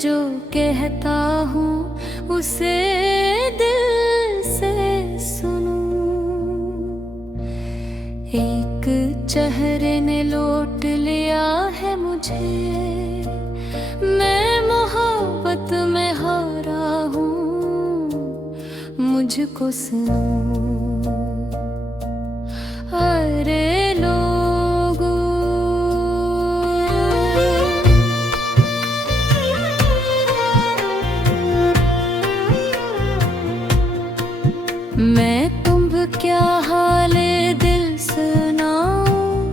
जो कहता हूँ उसे दिल से सुनूं। एक चेहरे ने लौट लिया है मुझे, मैं मोहब्बत में हारा हूँ, मुझको सुनो। अरे मैं तुम क्या हाले दिल सुनाऊं,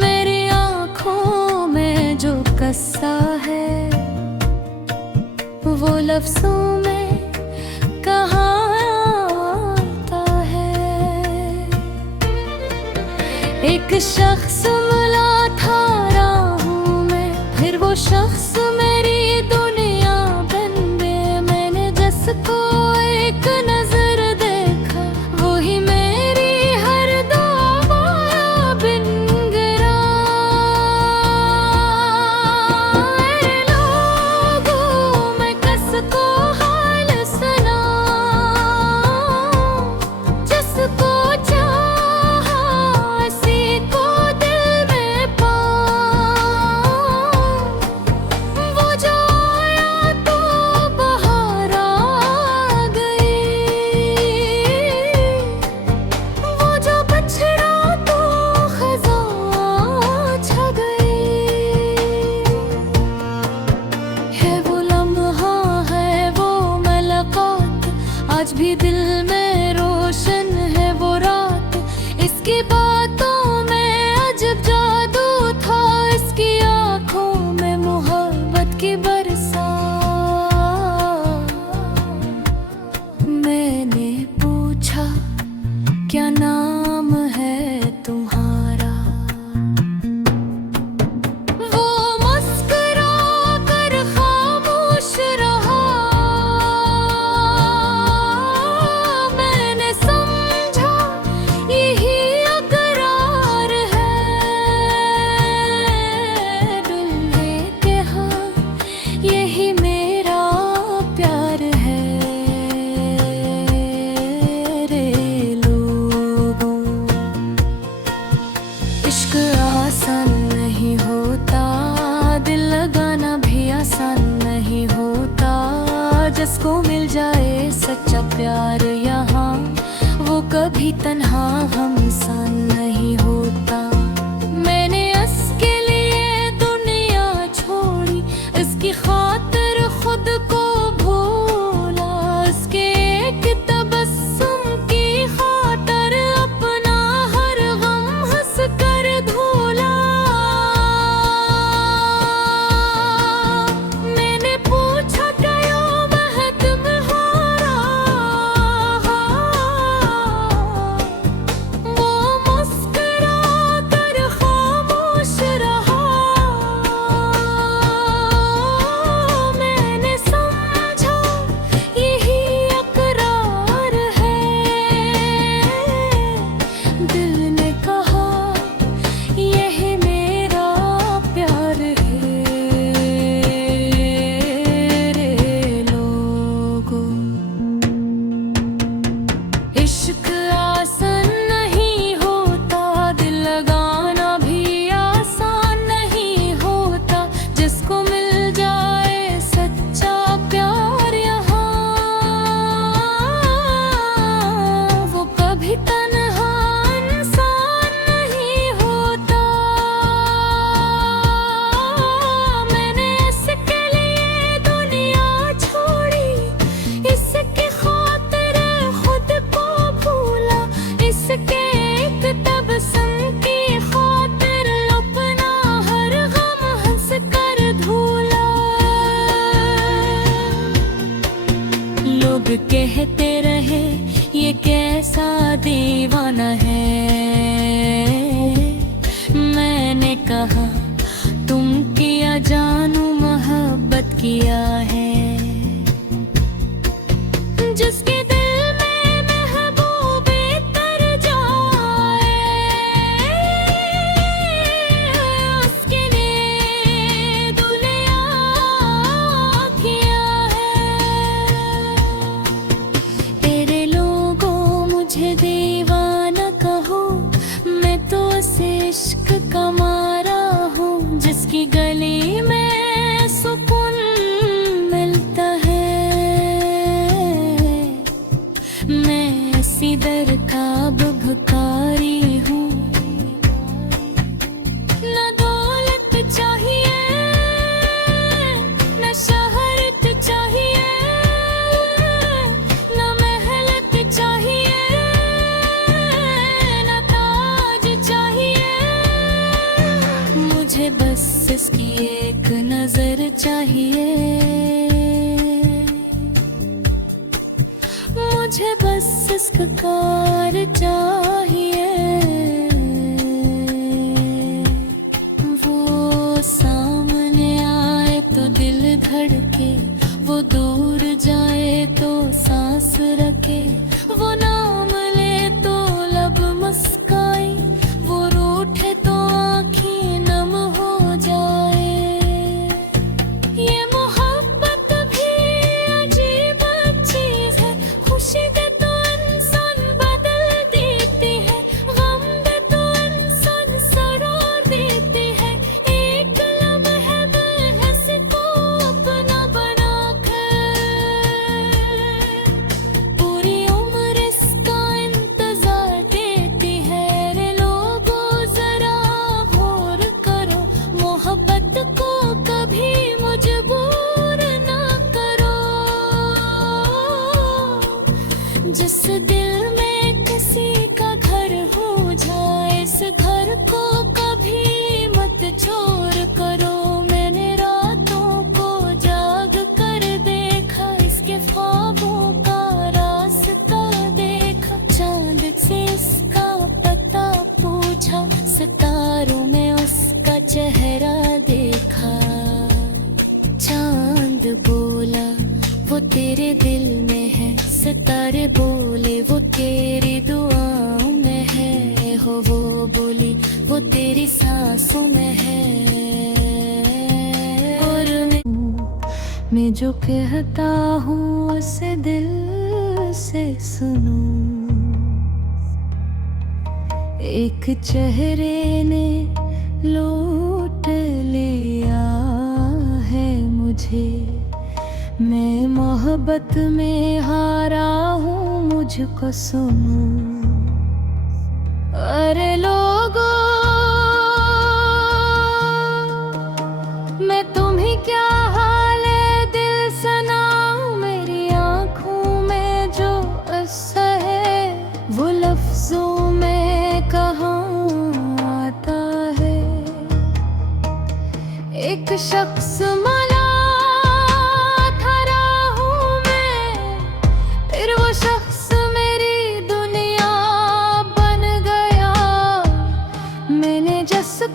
मेरी आँखों में जो कस्सा है वो लफ्ज़ों में कहाँ आता है। एक शख्स मिला था राहों में, फिर वो शख्स मेरी दुनिया बन गए। मैंने जिसको एक नजर देखा, वो ही मेरी हर दुआ बिन गिरा। ऐ लोगों मैं किसको हाल सुनाऊं, जिसको चाहा इसी को दिल में पाऊं। वो जो आया तो बहार आ गई, वो जो बछड़ा तो खज़ां छा गई। है वो लम्हा है वो मुलाकात, आज भी दिल में रोशन है वो रात। इसकी बातों में अजब जादू था, इसकी आँखों में मोहब्बत की बरसात। मैंने पूछा क्या नाम है तुम्हारा, वो मुस्कुरा कर खामोश रहा। मैंने समझा यही अकरार है, दिल ने कहा यही मेरा प्यार है। रे लोगों इश्क आसान नहीं होता, दिल लगाना भी आसान नहीं होता। जिसको मिल जाए सच्चा प्यार यहाँ, वो कभी तन्हा हमसान नहीं होता। मैंने इसके लिए दुनिया छोड़ी, इसकी खातिर खुद को भूला। इसके एक तबस्सुम की खातिर अपना हर गम हंस कर धूला। मैंने पूछा क्यों मैं तुम्हारा, वो मुस्कुरा कर खामोश रहा। मैंने समझा यही अकरार है, दिल ने कहा यही मेरा प्यार है। रे लोगों इश्क आसान नहीं होता, दिल लगाना भी आसान नहीं होता। जिसको मिल जाए सच्चा प्यार यहाँ, वो कभी तन्हा इंसान नहीं होता। मैंने इसके लिए दुनिया छोड़ी, इसकी खातिर खुद को भूला। इसके एक तबस्सुम की खातिर अपना हर गम हंस कर धूला। लोग कहते रहे ये कैसा दीवाना है। मैंने कहा तुम किया जानू मोहब्बत किया है। जिसके दिल में महबूबे तर जाए, उसके लिए दुनिया नजर चाहिए, मुझे बस इसका कार चाहिए। वो सामने आए तो दिल धड़के, वो दूर जाए तो सांस रखे, वो नाम ले तो लब मुस्काए, वो रूठे तो आँखें नम हो जाए। ये मोहब्बत भी अजीब चीज है, खुशी दे तो इंसान बदल देती है, गम दे तो इंसान सरार देती है। एक लम्हे बहस को अपना बना कर पूरी उम्र इसका इंतजार देती है। रे लोगों जरा गौर करो, मोहब्बत को कभी मजबूर ना करो। जिस दिल में किसी का घर हो जाए, इस घर को कभी मत छोड़ करो। मैंने रातों को जाग कर देखा, इसके ख्वाबों का रास्ता देखा, चांद से इसका पता पूछा, सितारों में उसका चेहरा देखा। चांद बोला वो तेरे दिल में है, सितारे बोले वो तेरी दुआओं में है, हो वो बोली वो तेरी सांसों में है। और मैं जो कहता हूँ उसे दिल से सुनूं, एक चेहरे ने लूट लिया है मुझे, मैं मोहब्बत में हारा हूँ, मुझको सुनो। अरे लोगों, मैं तुम्हें क्या हाल है दिल सुनाऊं, मेरी आँखों में जो असर है वो लफ्जों में कहाँ आता है। एक शख्स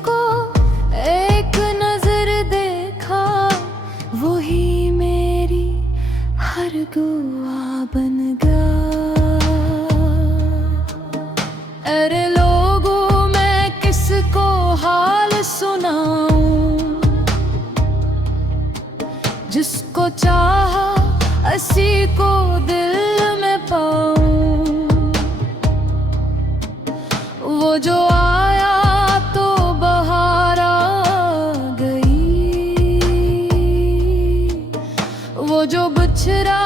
को एक नजर देखा, वही मेरी हर दुआ बन गया। अरे लोगों, मैं किसको हाल सुनाऊं, जिसको चाहा उसी को दिल में पाऊं। वो जो आया जो बिछड़ा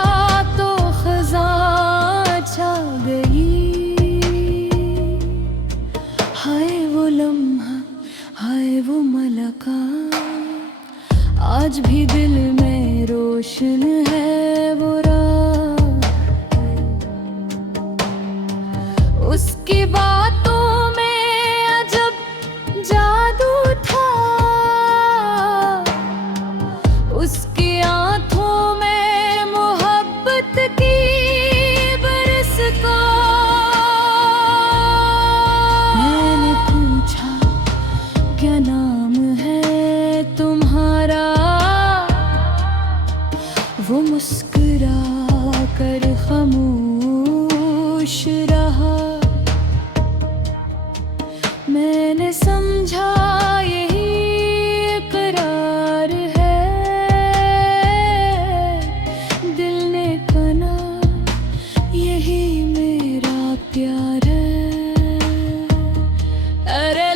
तो खज़ां छा गई। हाय वो लम्हा, हाय वो मुलाकात, आज भी दिल में रोशन है वो रात। उसकी बातों में अजब जादू था, उसकी क्या नाम है तुम्हारा, वो मुस्कुरा कर खामोश रहा। मैंने समझा यही इकरार है, दिल ने कहा यही मेरा प्यार है। अरे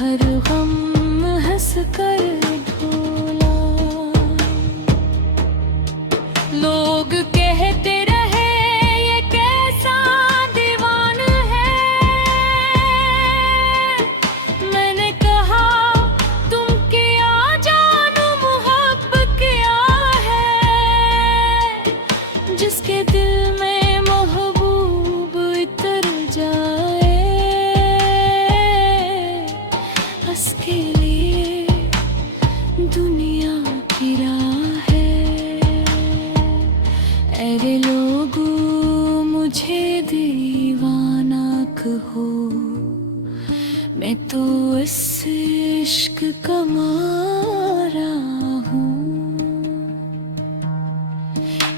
हर गम हंस कर ढोला। लोग कहते रहे ये कैसा दीवान है, मैंने कहा तुम क्या जानो मोहब्बत क्या है। जिसके दिल में महबूब उतर जाए, हंस के लिए दुनिया की राह है। अरे लोगों मुझे दीवाना कहो, मैं तो इस इश्क का मारा हूँ।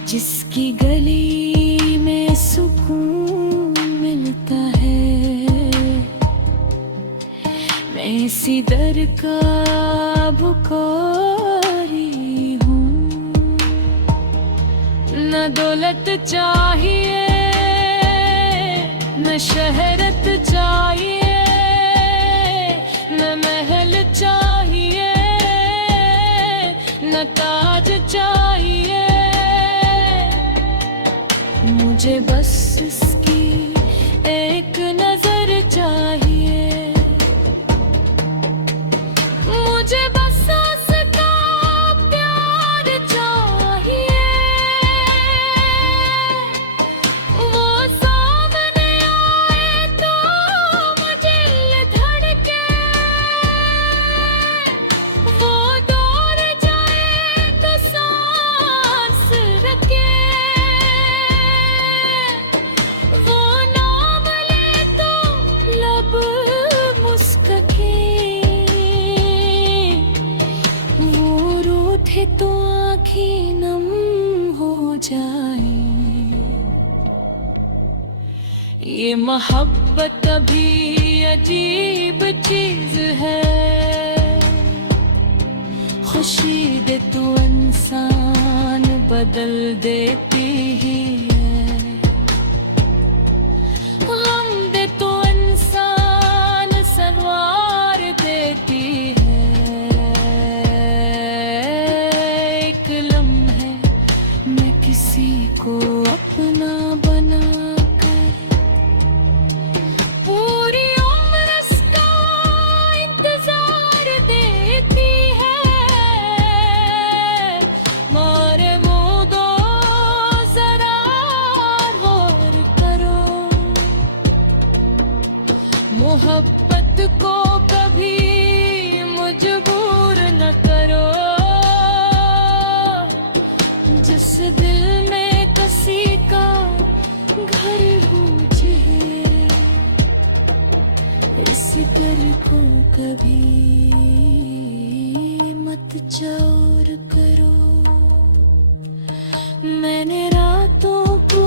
जिसकी गली में सुकून मिलता है, मैं इसी दर का भुखारी हूँ। न दौलत चाहिए न शहरत चाहिए, न महल चाहिए न ताज चाहिए। मुझे बस इसकी एक नजर चाहिए, मुझे बस उसका प्यार चाहिए। वो सामने आए तो मुझे धड़के, वो दौड़ जाए तो सांस रखे, वो नाम ले तो लब मुस्कुराए, वो रूठे तो आँखें नम हो जाए। ये मोहब्बत अभी अजीब चीज है, खुशी दे तो इंसान बदल देती ही है। गम दे तो इंसान संवार देती है। एक लम्हे मैं किसी को अपना बना कर पूरी उम्र उसका इंतजार देती है। मारे मुँह दो जरा गौर करो, मोहब्बत को कभी मजबूर न करो। जिस दिल में किसी का घर गूंजे, इस घर को कभी मत चौर करो। मैंने रातों को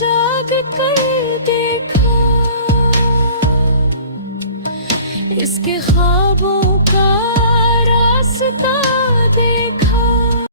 जाग कर देखा, इसके ख्वाबों का रास्ता देखा।